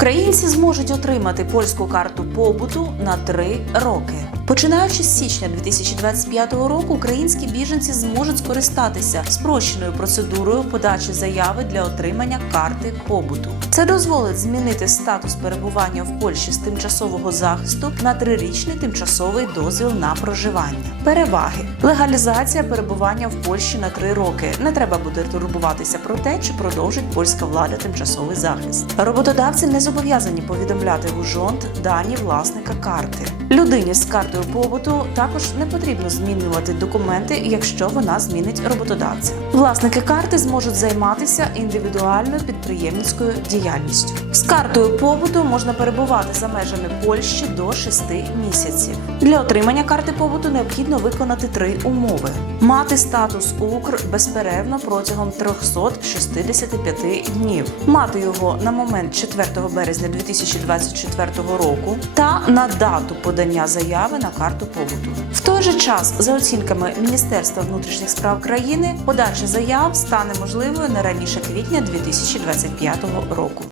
Українці зможуть отримати польську карту побуту на три роки. Починаючи з січня 2025 року, українські біженці зможуть скористатися спрощеною процедурою подачі заяви для отримання карти побуту. Це дозволить змінити статус перебування в Польщі з тимчасового захисту на трирічний тимчасовий дозвіл на проживання. Переваги: легалізація перебування в Польщі на три роки. Не треба буде турбуватися про те, чи продовжить польська влада тимчасовий захист. Роботодавці не зобов'язані повідомляти в ужонт дані власника карти. Людині з картою побуту також не потрібно змінювати документи, якщо вона змінить роботодавця. Власники карти зможуть займатися індивідуальною підприємницькою діяльністю. З картою побуту можна перебувати за межами Польщі до 6 місяців. Для отримання карти побуту необхідно виконати три умови: мати статус УКР безперервно протягом 365 днів, мати його на момент 4 березня 2024 року та на дату подання заяви карту побуту. В той же час, за оцінками Міністерства внутрішніх справ країни, подача заяв стане можливою не раніше квітня 2025 року.